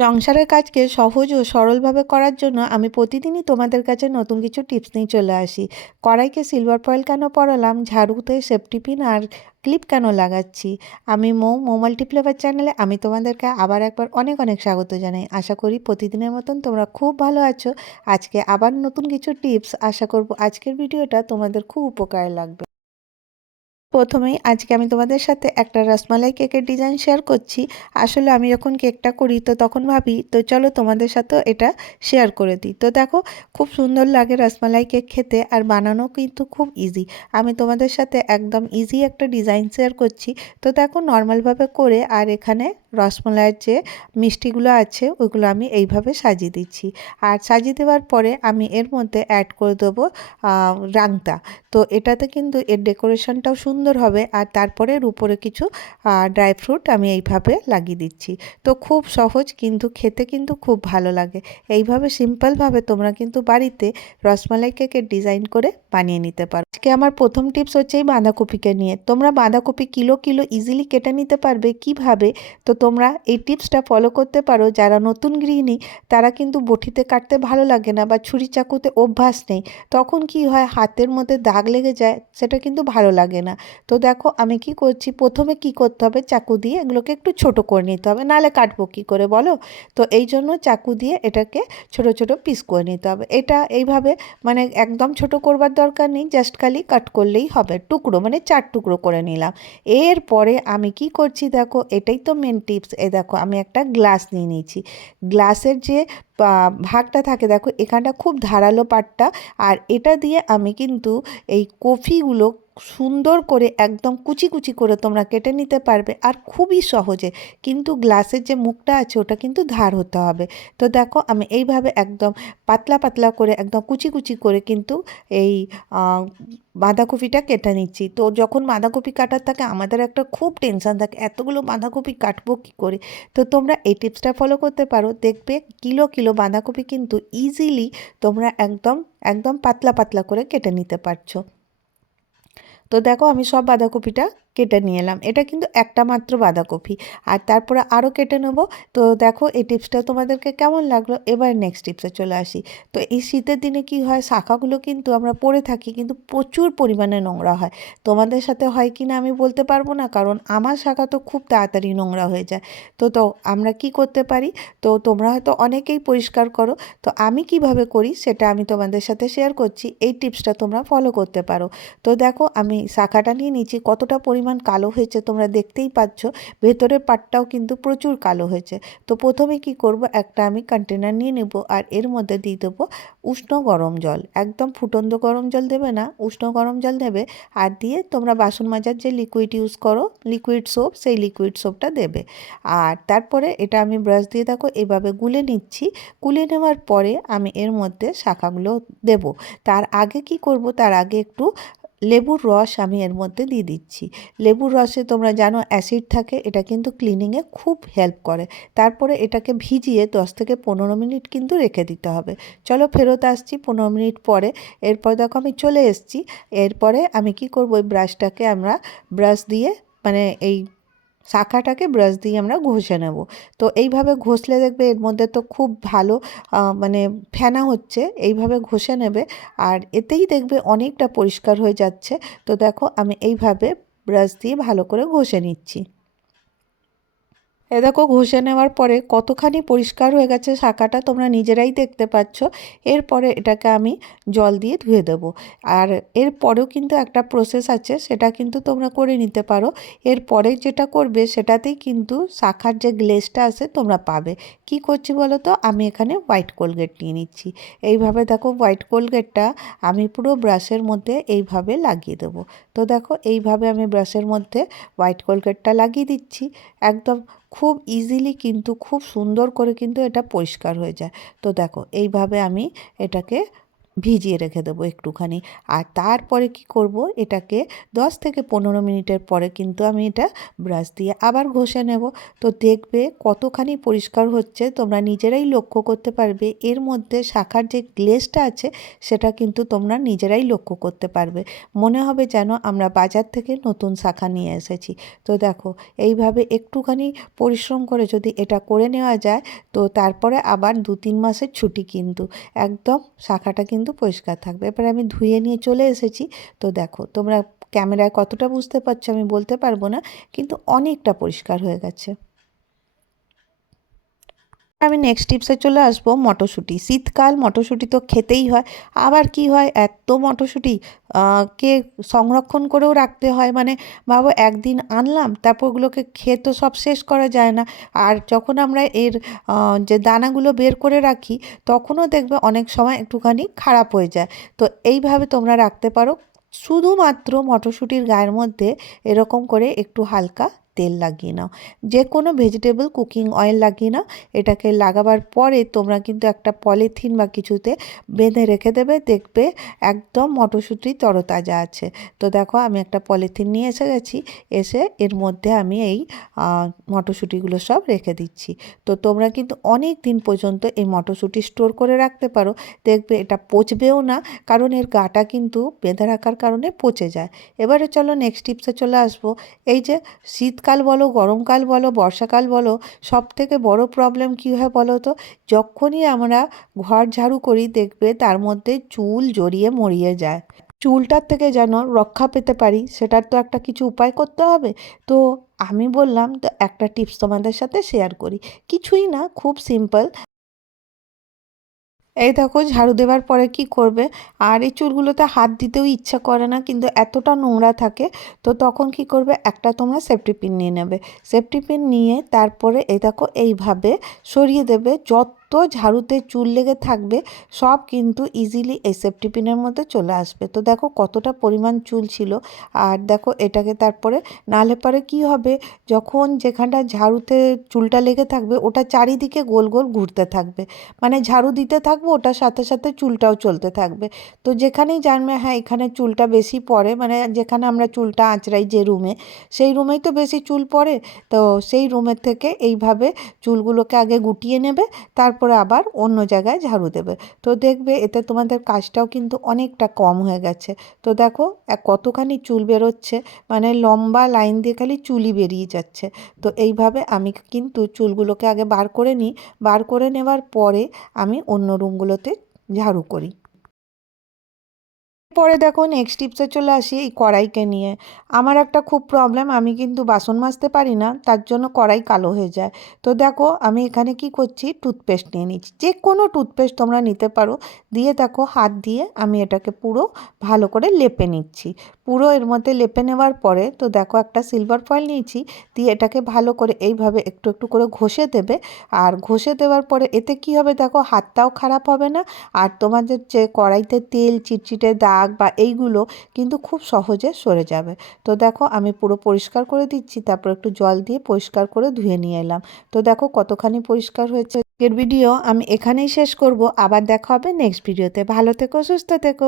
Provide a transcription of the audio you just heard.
সংসারের কাজকে সহজ ও সরলভাবে করার জন্য আমি প্রতিদিনই তোমাদের কাছে নতুন কিছু টিপস নিয়ে চলে আসি। কড়াইকে সিলভার ফয়েল কেন পরালাম, ঝাড়ুতে সেফটি পিন আর ক্লিপ কেন লাগাচ্ছি। আমি মৌ মাল্টিফ্লেভার চ্যানেলে আমি তোমাদেরকে আবার একবার অনেক অনেক স্বাগত জানাই। আশা করি প্রতিদিনের মতন তোমরা খুব ভালো আছো। আজকে আবার নতুন কিছু টিপস, আশা করব আজকের ভিডিওটা তোমাদের খুব উপকারে লাগবে। প্রথমেই আজকে আমি তোমাদের সাথে একটা রসমালাই কেকের ডিজাইন শেয়ার করছি। আসলে আমি যখন কেকটা করি তো তখন ভাবি তো চলো তোমাদের সাথেও এটা শেয়ার করে দিই। তো দেখো, খুব সুন্দর লাগে রসমালাই কেক খেতে, আর বানানো কিন্তু খুব ইজি। আমি তোমাদের সাথে একদম ইজি একটা ডিজাইন শেয়ার করছি। তো দেখো, নর্মালভাবে করে আর এখানে রসমালাইয়ের যে মিষ্টিগুলো আছে ওইগুলো আমি এইভাবে সাজিয়ে দিচ্ছি। আর সাজিয়ে দেওয়ার পরে আমি এর মধ্যে অ্যাড করে দেবো রাংতা। তো এটাতে কিন্তু এর ডেকোরেশনটাও সুন্দর হবে। আর তারপরে এর উপরে কিছু ড্রাই ফ্রুট আমি এইভাবে লাগিয়ে দিচ্ছি। তো খুব সহজ, কিন্তু খেতে কিন্তু খুব ভালো লাগে। এইভাবে সিম্পলভাবে তোমরা কিন্তু বাড়িতে রসমালাই কেকের ডিজাইন করে বানিয়ে নিতে পারো। আজকে আমার প্রথম টিপস হচ্ছে এই বাঁধাকপিকে নিয়ে। তোমরা বাঁধাকপি কিলো কিলো ইজিলি কেটে নিতে পারবে কিভাবে। তো তোমরা এই টিপসটা ফলো করতে পারো। যারা নতুন গৃহিণী তারা কিন্তু বটিতে কাটতে ভালো লাগে না বা ছুরি চাকুতে অভ্যাস নেই, তখন কি হয় হাতের মধ্যে দাগ লেগে যায়, সেটা কিন্তু ভালো লাগে না। তো দেখো আমি কি করছি, প্রথমে কি করতে হবে, চাকু দিয়ে এগুলোকে একটু ছোট করে নিতে হবে, নাহলে কাটবো কী করে বলো। তো এই জন্য চাকু দিয়ে এটাকে ছোট ছোট পিস করে নিতে হবে। এটা এইভাবে মানে একদম ছোট করবার দরকার নেই, জাস্ট খালি কাট করলেই হবে। টুকরো মানে 4 টুকরো করে নিলাম। এরপরে আমি কি করছি দেখো, এটাই তো মেন টিপস। দেখো আমি একটা গ্লাস নিয়ে নিয়েছি। গ্লাসের যে ভাগটা থাকে দেখো, এখানটা খুব ধারালো পাটটা। আর এটা দিয়ে আমি কিন্তু এই কফিগুলো সুন্দর করে একদম কুচি কুচি করে তোমরা কেটে নিতে পারবে, আর খুবই সহজে। কিন্তু গ্লাসের যে মুখটা আছে ওটা কিন্তু ধার হতে হবে। তো দেখো আমি এইভাবে একদম পাতলা পাতলা করে একদম কুচি কুচি করে কিন্তু এই বাঁধাকপিটা কেটে নিচ্ছি। তো যখন বাঁধাকপি কাটার থাকে আমাদের একটা খুব টেনশান থাকে, এতগুলো বাঁধাকপি কাটবো কী করে। তো তোমরা এই টিপসটা ফলো করতে পারো, দেখবে কিলো কিলো বাঁধাকপি কিন্তু ইজিলি তোমরা একদম একদম পাতলা পাতলা করে কেটে নিতে পারছো। তো দেখো আমি সব বাঁধাকপিটা কেটে নিয়ে এলাম। এটা কিন্তু একটা মাত্র বাঁধাকপি, আর তারপরে আরও কেটে নেবো। তো দেখো এই টিপসটা তোমাদেরকে কেমন লাগলো। এবার নেক্সট টিপসে চলে আসি। তো এই শীতের দিনে কি হয়, শাখাগুলো কিন্তু আমরা পরে থাকি কিন্তু প্রচুর পরিমাণে নোংরা হয়। তোমাদের সাথে হয় কি না আমি বলতে পারবো না, কারণ আমার শাখা তো খুব তাড়াতাড়ি নোংরা হয়ে যায়। তো আমরা কি করতে পারি, তো তোমরা হয়তো অনেকেই পরিষ্কার করো, তো আমি কিভাবে করি সেটা আমি তোমাদের সাথে শেয়ার করছি। এই টিপসটা তোমরা ফলো করতে পারো। তো দেখো আমি শাখাটা নিয়ে নিচ্ছি, কতটা পরিমাণ কালো হয়েছে তোমরা দেখতেই পাচ্ছ। ভেতরের পাটটাও কিন্তু প্রচুর কালো হয়েছে। তো প্রথমে কি করব, একটা আমি কন্টেনার নিয়ে নেব, আর এর মধ্যে দিয়ে দেবো উষ্ণ গরম জল। একদম ফুটন্ত গরম জল দেবে না, উষ্ণ গরম জল দেবে। আর দিয়ে তোমরা বাসন মাজার যে লিকুইড ইউজ করো, লিকুইড সোপ, সেই লিকুইড সোপটা দেবে। আর তারপরে এটা আমি ব্রাশ দিয়ে দেখো এভাবে গুলে নিচ্ছি। গুলে নেওয়ার পরে আমি এর মধ্যে শাখাগুলো দেব। তার আগে কি করব, তার আগে একটু লেবুর রস আমি এর মধ্যে দিয়ে দিচ্ছি। লেবুর রসে তোমরা জানো অ্যাসিড থাকে, এটা কিন্তু ক্লিনিংয়ে খুব হেল্প করে। তারপরে এটাকে ভিজিয়ে 10 থেকে 15 মিনিট কিন্তু রেখে দিতে হবে। চলো ফেরত আসছি 15 মিনিট পরে। এরপর দেখো আমি চলে এসেছি। এরপরে আমি কি করব, ওই ব্রাশটাকে আমরা ব্রাশ দিয়ে মানে এই শাখাটাকে ব্রাশ দিয়ে আমরা ঘষে নেব। তো এইভাবে ঘষলে দেখবে এর মধ্যে তো খুব ভালো মানে ফেনা হচ্ছে, এইভাবে ঘষে নেবে। আর এতেই দেখবে অনেকটা পরিষ্কার হয়ে যাচ্ছে। তো দেখো আমি এইভাবে ব্রাশ দিয়ে ভালো করে ঘষে নিচ্ছি। দেখো ঘষে নেওয়ার পরে কতখানি পরিষ্কার হয়ে গেছে শাখাটা, তোমরা নিজেরাই দেখতে পাচ্ছ। এরপরে এটাকে আমি জল দিয়ে ধুয়ে দেব। আর এরপরেও কিন্তু একটা প্রসেস আছে, সেটা কিন্তু তোমরা করে নিতে পারো। এরপরে যেটা করবে সেটাতেই কিন্তু শাখার যে গ্লেজটা আছে তোমরা পাবে। কি করছি বলো তো, আমি এখানে হোয়াইট কোলগেট নিয়ে নিচ্ছি। এইভাবে দেখো হোয়াইট কোলগেটটা আমি পুরো ব্রাশের মধ্যে এইভাবে লাগিয়ে দেবো। তো দেখো এইভাবে আমি ব্রাশের মধ্যে হোয়াইট কোলগেটটা লাগিয়ে দিচ্ছি। একদম খুব ইজিলি কিন্তু খুব সুন্দর করে কিন্তু এটা পরিষ্কার হয়ে যায়। তো দেখো এইভাবে আমি এটাকে ভিজিয়ে রেখে দেবো একটুখানি। আর তারপরে কি করব, এটাকে 10 থেকে 15 মিনিটের পরে কিন্তু আমি এটা ব্রাশ দিয়ে আবার ঘষে নেব। তো দেখবে কতখানি পরিষ্কার হচ্ছে, তোমরা নিজেরাই লক্ষ্য করতে পারবে। এর মধ্যে শাখার যে গ্লেজটা আছে সেটা কিন্তু তোমরা নিজেরাই লক্ষ্য করতে পারবে, মনে হবে যেন আমরা বাজার থেকে নতুন শাখা নিয়ে এসেছি। তো দেখো এইভাবে একটুখানি পরিশ্রম করে যদি এটা করে নেওয়া যায়, তো তারপরে আবার 2-3 মাসের ছুটি কিন্তু একদম শাখাটা কিন্তু পরিষ্কার থাকবে। এবারে আমি ধুয়ে নিয়ে চলে এসেছি। তো দেখো তোমরা ক্যামেরায় কতটা বুঝতে পারছো আমি বলতে পারবো না, কিন্তু অনেকটা পরিষ্কার হয়ে গেছে। আমি নেক্সট টিপসে চলে আসবো, মটরশুঁটি। শীতকাল মটরশুঁটি তো খেতেই হয়। আবার কি হয়, এত মটরশুঁটি কে সংরক্ষণ করেও রাখতে হয়। মানে ভাবো একদিন আনলাম, তারপর ওগুলোকে খেয়ে তো সব শেষ করা যায় না। আর যখন আমরা এর যে দানাগুলো বের করে রাখি, তখনও দেখবে অনেক সময় একটুখানি খারাপ হয়ে যায়। তো এইভাবে তোমরা রাখতে পারো। শুধুমাত্র মটরশুঁটির গায়ের মধ্যে এরকম করে একটু হালকা তেল লাগিয়ে নাও, যে কোনো ভেজিটেবল কুকিং অয়েল লাগিয়ে নাও। এটাকে লাগাবার পরে তোমরা কিন্তু একটা পলিথিন বা কিছুতে বেঁধে রেখে দেবে, দেখবে একদম মটরশুঁটি তরতাজা আছে। তো দেখো আমি একটা পলিথিন নিয়ে এসে গেছি, এসে এর মধ্যে আমি এই মটরশুঁটিগুলো সব রেখে দিচ্ছি। তো তোমরা কিন্তু অনেক দিন পর্যন্ত এই মটরশুঁটি স্টোর করে রাখতে পারো। দেখবে এটা পচবেও না, কারণ এর গাটা কিন্তু বেঁধে রাখার কারণে পচে যায়। এবারে চলো নেক্সট টিপসে চলে আসবো। এই যে শীতকাল বলো, গরমকাল বলো, বর্ষাকাল বলো, সবথেকে বড় প্রবলেম কী হয় বলো তো, যখনই আমরা ঘর ঝাড়ু করি দেখবে তার মধ্যে চুল জড়িয়ে মরিয়ে যায়। চুলটার থেকে যেন রক্ষা পেতে পারি, সেটার তো একটা কিছু উপায় করতে হবে। তো আমি বললাম তো একটা টিপস তোমাদের সাথে শেয়ার করি। কিছুই না, খুব সিম্পল। এই দেখো ঝাড়ু দেওয়ার পরে কি করবে, আর এই চুলগুলোতে হাত দিতেও ইচ্ছা করে না, কিন্তু এতটা নোংরা থাকে। তো তখন কি করবে, একটা তোমরা সেফটি পিন নিয়ে নেবে। সেফটি পিন নিয়ে তারপরে এই দেখো এইভাবে সরিয়ে দেবে। যত ঝাড়ুতে চুল লেগে থাকবে সব কিন্তু ইজিলি এই সেফটি পিনের মধ্যে চলে আসবে। তো দেখো কতটা পরিমাণ চুল ছিল। আর দেখো এটাকে তারপরে, নাহলে পরে কি হবে, যখন যেখানটা ঝাড়ুতে চুলটা লেগে থাকবে ওটা চারিদিকে গোল গোল ঘুরতে থাকবে। মানে ঝাড়ু দিতে থাকবো, ওটার সাথে সাথে চুলটাও চলতে থাকবে। তো যেখানেই জানবে হ্যাঁ এখানে চুলটা বেশি পড়ে, মানে যেখানে আমরা চুলটা আঁচড়াই যে রুমে, সেই রুমেই তো বেশি চুল পড়ে। তো সেই রুমের থেকে এইভাবে চুলগুলোকে আগে গুটিয়ে নেবে, তারপরে আবার অন্য জায়গায় ঝাড়ু দেবে। তো দেখবে এতে তোমাদের কাজটাও কিন্তু অনেকটা কম হয়ে গেছে। তো দেখো কতখানি চুল বেরোচ্ছে, মানে লম্বা লাইন দিয়ে খালি চুলই বেরিয়ে যাচ্ছে। তো এইভাবে আমি কিন্তু চুলগুলোকে আগে বার করে নিই। বার করে নেওয়ার পরে আমি অন্য রুমগুলোতে ঝাড়ু করি। পরে দেখো নেক্সট টিপসে চলে আসি এই কড়াইকে নিয়ে। আমার একটা খুব প্রবলেম, আমি কিন্তু বাসন মাজতে পারি না, তার জন্য কড়াই কালো হয়ে যায়। তো দেখো আমি এখানে কি করছি, টুথপেস্ট নিয়ে নিচ্ছি। যে কোনো টুথপেস্ট তোমরা নিতে পারো। দিয়ে দেখো হাত দিয়ে আমি এটাকে পুরো ভালো করে লেপে নিচ্ছি। পুরো এর মধ্যে লেপে নেওয়ার পরে তো দেখো একটা সিলভার ফয়েল নিয়েছি, দিয়ে এটাকে ভালো করে এইভাবে একটু একটু করে ঘষে দেবে। আর ঘষে দেওয়ার পরে এতে কি হবে দেখো, হাতটাও খারাপ হবে না। আর তোমাদের যে কড়াইতে তেল চিটচিটে দাগ বা এইগুলো কিন্তু খুব সহজে সরে যাবে। তো দেখো আমি পুরো পরিষ্কার করে দিচ্ছি, তারপর একটু জল দিয়ে পরিষ্কার করে ধুয়ে নিয়ে এলাম। তো দেখো কতখানি পরিষ্কার হয়েছে। এর ভিডিও আমি এখানেই শেষ করব, আবার দেখা হবে নেক্সট ভিডিওতে। ভালো থেকো, সুস্থ থেকো।